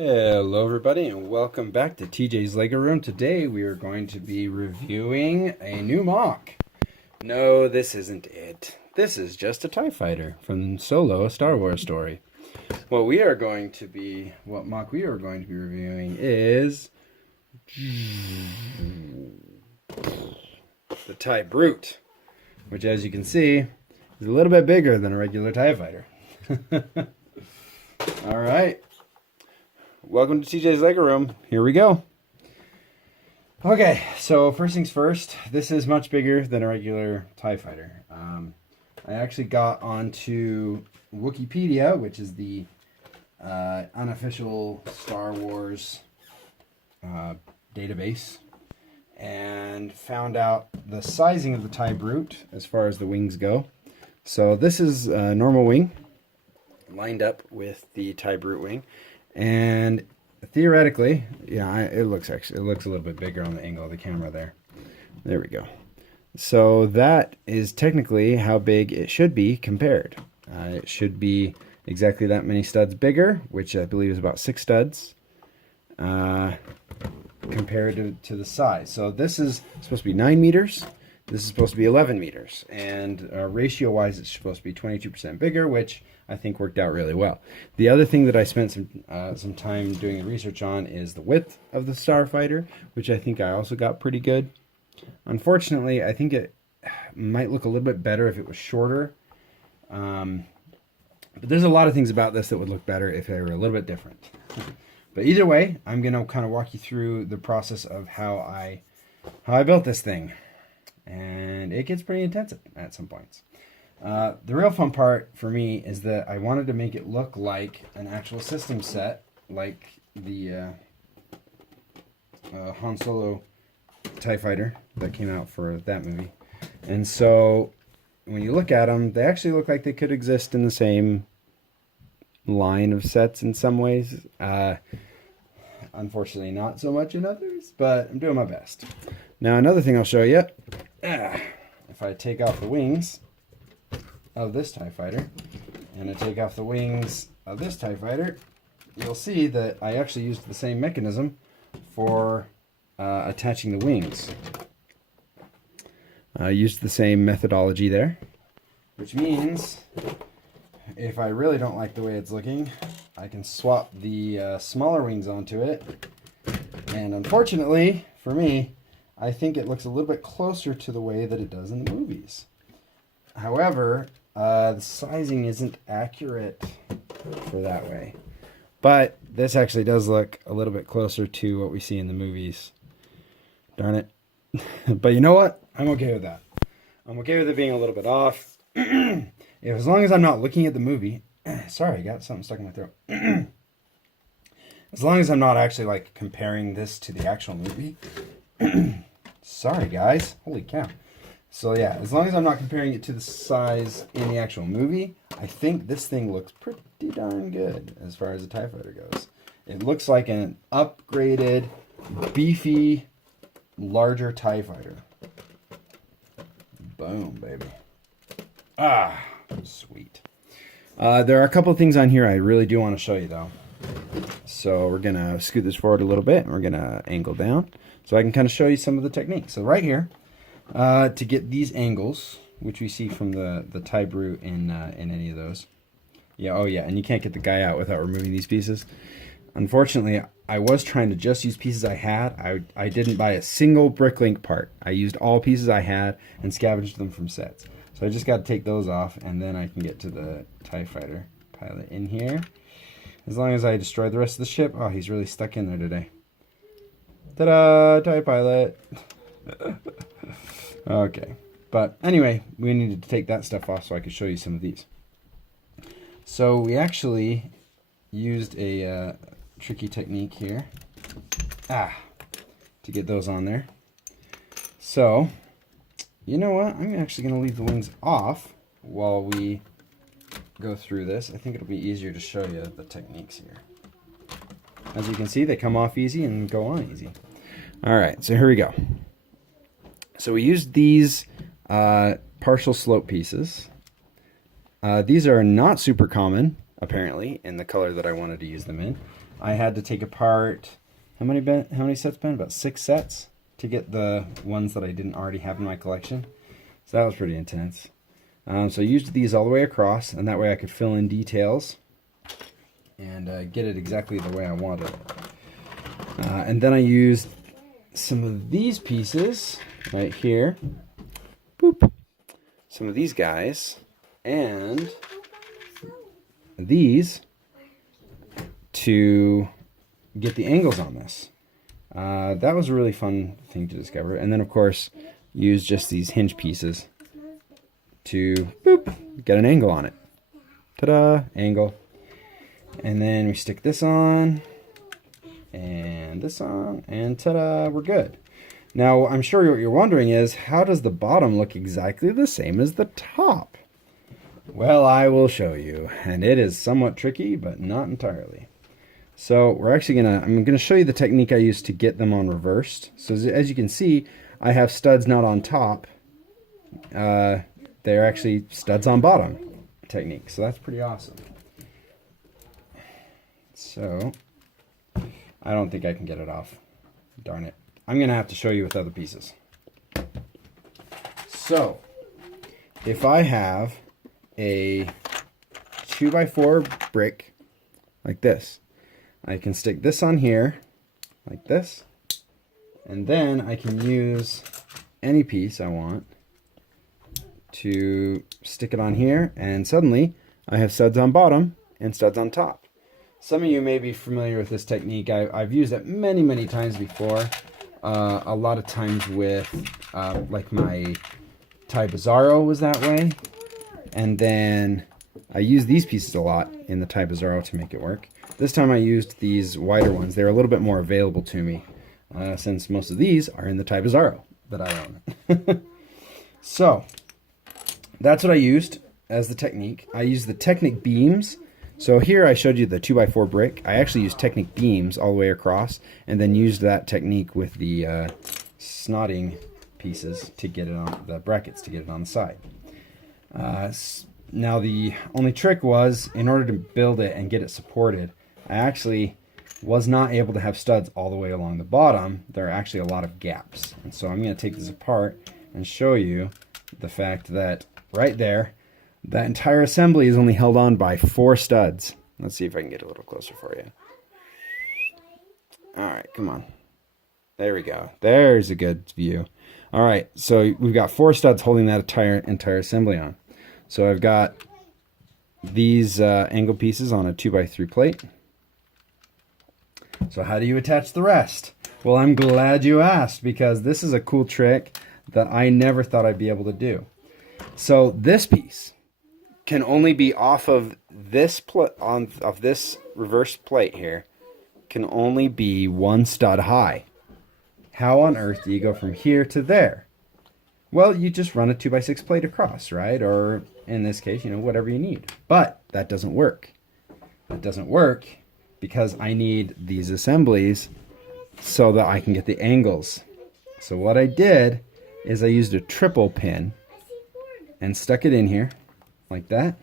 Hello everybody and welcome back to TJ's Lego Room. Today we are going to be reviewing a new MOC. No, this isn't it. This is just a TIE Fighter from Solo, a Star Wars story. What MOC we are going to be reviewing is the TIE Brute, which as you can see is a little bit bigger than a regular TIE Fighter. Alright. Welcome to TJ's Lego Room. Here we go. Okay, so first things first, this is much bigger than a regular TIE Fighter. I actually got onto Wikipedia, which is the unofficial Star Wars database, and found out the sizing of the TIE Brute as far as the wings go. So this is a normal wing lined up with the TIE Brute wing. And theoretically, yeah, it looks a little bit bigger on the angle of the camera there. There we go. So that is technically how big it should be compared. It should be exactly that many studs bigger, which I believe is about 6 studs, compared to the size. So this is supposed to be 9 meters. This is supposed to be 11 meters. And ratio-wise, it's supposed to be 22% bigger, which I think worked out really well. The other thing that I spent some time doing research on is the width of the Starfighter, which I think I also got pretty good. Unfortunately, I think it might look a little bit better if it was shorter. But there's a lot of things about this that would look better if they were a little bit different. But either way, I'm going to kind of walk you through the process of how I built this thing. And it gets pretty intense at some points. The real fun part for me is that I wanted to make it look like an actual system set, like the Han Solo TIE Fighter that came out for that movie. And so when you look at them, they actually look like they could exist in the same line of sets in some ways. Unfortunately, not so much in others, but I'm doing my best. Now, another thing I'll show you, if I take off the wings of this TIE Fighter, and I take off the wings of this TIE Fighter, you'll see that I actually used the same mechanism for attaching the wings. I used the same methodology there, which means if I really don't like the way it's looking, I can swap the smaller wings onto it, and unfortunately for me, I think it looks a little bit closer to the way that it does in the movies. However, the sizing isn't accurate for that way. But this actually does look a little bit closer to what we see in the movies. Darn it. But you know what? I'm okay with that. I'm okay with it being a little bit off. As long as I'm not looking at the movie. Sorry, I got something stuck in my throat. As long as I'm not actually like comparing this to the actual movie. Sorry guys, holy cow. So yeah, as long as I'm not comparing it to the size in the actual movie, I think this thing looks pretty darn good as far as the TIE Fighter goes. It looks like an upgraded, beefy, larger TIE Fighter. Boom, baby. Ah, sweet. There are a couple of things on here I really do want to show you though. So we're going to scoot this forward a little bit and we're going to angle down so I can kind of show you some of the techniques. So right here, to get these angles, which we see from the TIE Brute in any of those. Yeah, oh yeah, and you can't get the guy out without removing these pieces. Unfortunately, I was trying to just use pieces I had. I didn't buy a single Bricklink part. I used all pieces I had and scavenged them from sets. So I just got to take those off, and then I can get to the TIE Fighter pilot in here. As long as I destroy the rest of the ship. Oh, he's really stuck in there today. Ta-da! TIE Pilot! Okay. But anyway, we needed to take that stuff off so I could show you some of these. So we actually used a tricky technique here. To get those on there. So, you know what? I'm actually going to leave the wings off while we go through this. I think it'll be easier to show you the techniques here. As you can see, they come off easy and go on easy. Alright, so here we go. So we used these partial slope pieces. These are not super common, apparently, in the color that I wanted to use them in. I had to take apart, how many sets, Ben? About 6 sets to get the ones that I didn't already have in my collection. So that was pretty intense. So I used these all the way across, and that way I could fill in details and get it exactly the way I wanted it. And then I used some of these pieces right here. Boop. Some of these guys and these to get the angles on this. That was a really fun thing to discover. And then, of course, use just these hinge pieces to boop, get an angle on it. Ta-da! Angle. And then we stick this on, and this on, and ta-da! We're good. Now, I'm sure what you're wondering is, how does the bottom look exactly the same as the top? Well, I will show you, and it is somewhat tricky, but not entirely. So we're actually I'm gonna show you the technique I used to get them on reversed. So as you can see, I have studs not on top. They're actually studs on bottom technique. So that's pretty awesome. So I don't think I can get it off. Darn it. I'm gonna have to show you with other pieces. So if I have a 2x4 brick like this, I can stick this on here like this, and then I can use any piece I want to stick it on here, and suddenly I have studs on bottom and studs on top. Some of you may be familiar with this technique. I've used it many times before. A lot of times with like my Thai Bizarro was that way, and then I use these pieces a lot in the Thai Bizarro to make it work. This time I used these wider ones. They're a little bit more available to me since most of these are in the Thai Bizarro that I own. So that's what I used as the technique. I used the Technic beams. So here I showed you the 2x4 brick. I actually used Technic beams all the way across, and then used that technique with the snotting pieces to get it on the brackets to get it on the side. Now the only trick was, in order to build it and get it supported, I actually was not able to have studs all the way along the bottom. There are actually a lot of gaps. And so I'm going to take this apart and show you the fact that right there, that entire assembly is only held on by 4 studs. Let's see if I can get a little closer for you. All right, come on. There we go. There's a good view. All right, so we've got 4 studs holding that entire assembly on. So I've got these angle pieces on a 2x3 plate. So how do you attach the rest? Well, I'm glad you asked, because this is a cool trick that I never thought I'd be able to do. So this piece can only be off of this this reverse plate here, can only be 1 stud high. How on earth do you go from here to there? Well, you just run a 2x6 plate across, right? Or in this case, whatever you need. But that doesn't work. That doesn't work because I need these assemblies so that I can get the angles. So what I did is I used a triple pin and stuck it in here like that.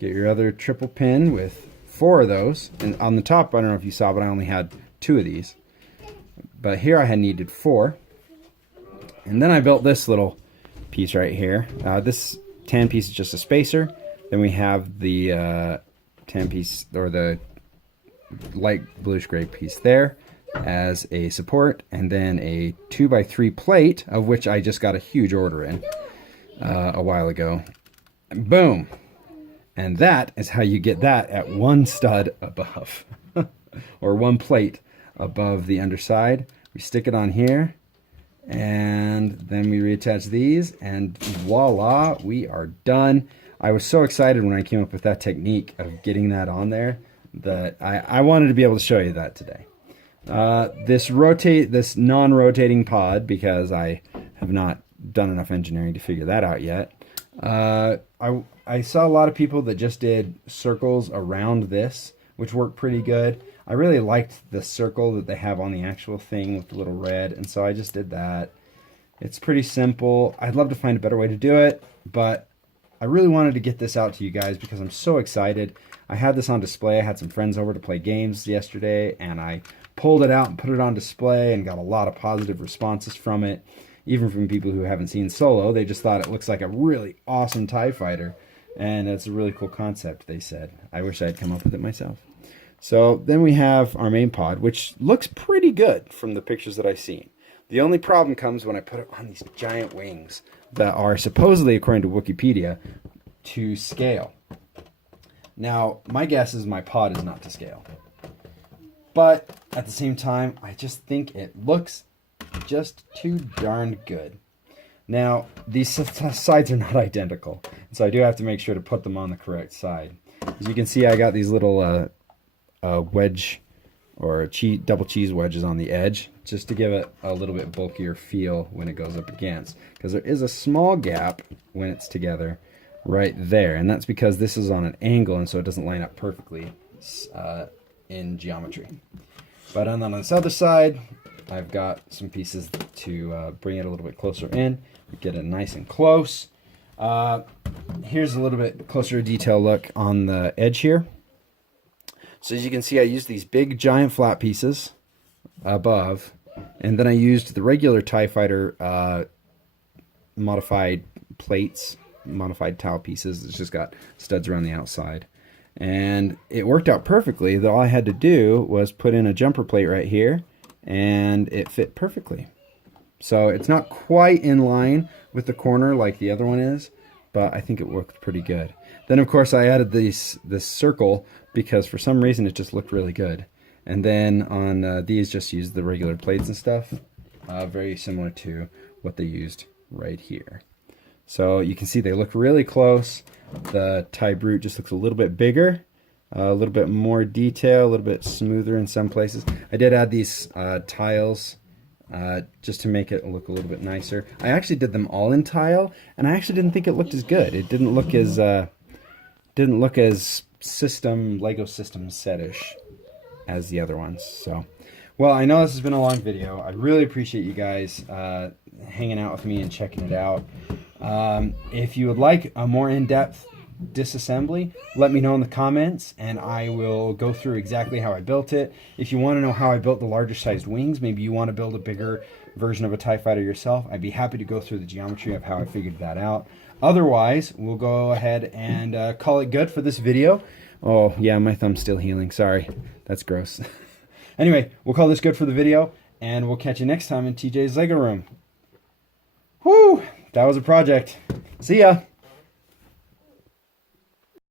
Get your other triple pin with 4 of those. And on the top, I don't know if you saw, but I only had 2 of these. But here I had needed 4. And then I built this little piece right here. This tan piece is just a spacer. Then we have the tan piece, or the light bluish gray piece there as a support, and then a 2x3 plate, of which I just got a huge order in a while ago. Boom! And that is how you get that at 1 stud above, or 1 plate above the underside. We stick it on here, and then we reattach these, and voila, we are done. I was so excited when I came up with that technique of getting that on there that I wanted to be able to show you that today. This non-rotating pod, because I have not done enough engineering to figure that out yet. I saw a lot of people that just did circles around this, which worked pretty good. I really liked the circle that they have on the actual thing with the little red, and so I just did that. It's pretty simple. I'd love to find a better way to do it, but I really wanted to get this out to you guys because I'm so excited. I had this on display. I had some friends over to play games yesterday, and I pulled it out and put it on display and got a lot of positive responses from it, even from people who haven't seen Solo. They just thought it looks like a really awesome TIE fighter, and it's a really cool concept, they said. I wish I had come up with it myself. So then we have our main pod, which looks pretty good from the pictures that I've seen. The only problem comes when I put it on these giant wings that are supposedly, according to Wikipedia, to scale. Now, my guess is my pod is not to scale. But at the same time, I just think it looks just too darn good. Now, these sides are not identical, so I do have to make sure to put them on the correct side. As you can see, I got these little wedge or double cheese wedges on the edge, just to give it a little bit bulkier feel when it goes up against, because there is a small gap when it's together right there, and that's because this is on an angle, and so it doesn't line up perfectly in geometry. But on this other side, I've got some pieces to bring it a little bit closer in, get it nice and close. Here's a little bit closer detail look on the edge here. So as you can see, I used these big giant flat pieces above, and then I used the regular TIE Fighter modified plates, modified tile pieces. It's just got studs around the outside. And it worked out perfectly. All I had to do was put in a jumper plate right here, and it fit perfectly. So it's not quite in line with the corner like the other one is, but I think it worked pretty good. Then of course I added this circle because for some reason it just looked really good. And then on these, just used the regular plates and stuff, very similar to what they used right here. So you can see they look really close. The TIE Brute just looks a little bit bigger, a little bit more detail, a little bit smoother in some places. I did add these tiles just to make it look a little bit nicer. I actually did them all in tile, and I actually didn't think it looked as good. It didn't look as Lego system set-ish as the other ones. So, well, I know this has been a long video. I really appreciate you guys hanging out with me and checking it out. If you would like a more in-depth disassembly, let me know in the comments, and I will go through exactly how I built it. If you want to know how I built the larger sized wings, maybe you want to build a bigger version of a TIE Fighter yourself, I'd be happy to go through the geometry of how I figured that out. Otherwise, we'll go ahead and call it good for this video. Oh yeah, my thumb's still healing, sorry, that's gross. Anyway, we'll call this good for the video, and we'll catch you next time in TJ's Lego Room. Woo! That was a project. See ya!